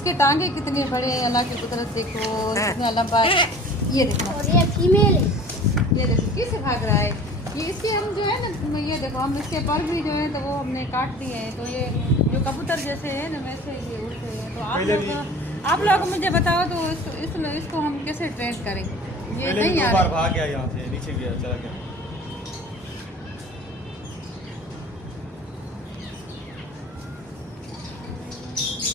इसके टांगे कितने बड़े हैं, अल्लाह की कुदरत देखो कितना लंबा है। ये देखो, और ये फीमेल है। ये देखो कैसे भाग रहा है। ये इसके हम जो है ना, ये देखो हम इसके पर भी जो है तो वो हमने काट दिए हैं, तो ये जो कबूतर जैसे है ना वैसे ये उड़ते हैं। तो आप लोग मुझे बताओ तो इसको हम कैसे ट्रेन करें। ये नहीं दो बार भाग गया यहाँ से, नीचे गया, चला गया।